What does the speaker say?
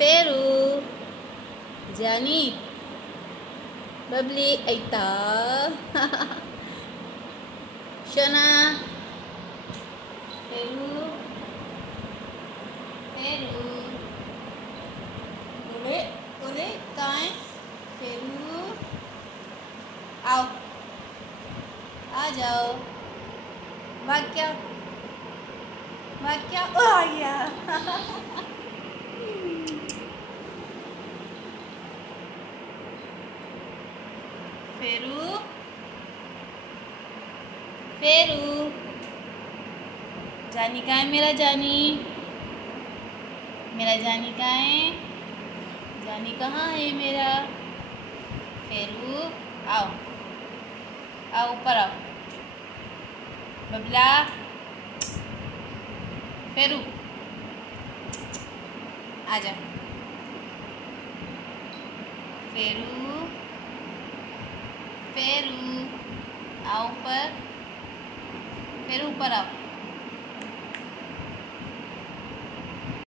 फेरू जानी बबली ऐता शना फेरू फेरू ओले ओले काय फेरू आओ आ जाओ भाग्या भाग्या आ गया फेरू फेरू जानी कहाँ है मेरा जानी कहाँ है जानी कहाँ है मेरा फेरू आओ आओ ऊपर आओ बबला फेरू आजा फेरू फेरू आओ ऊपर फेरू ऊपर आओ।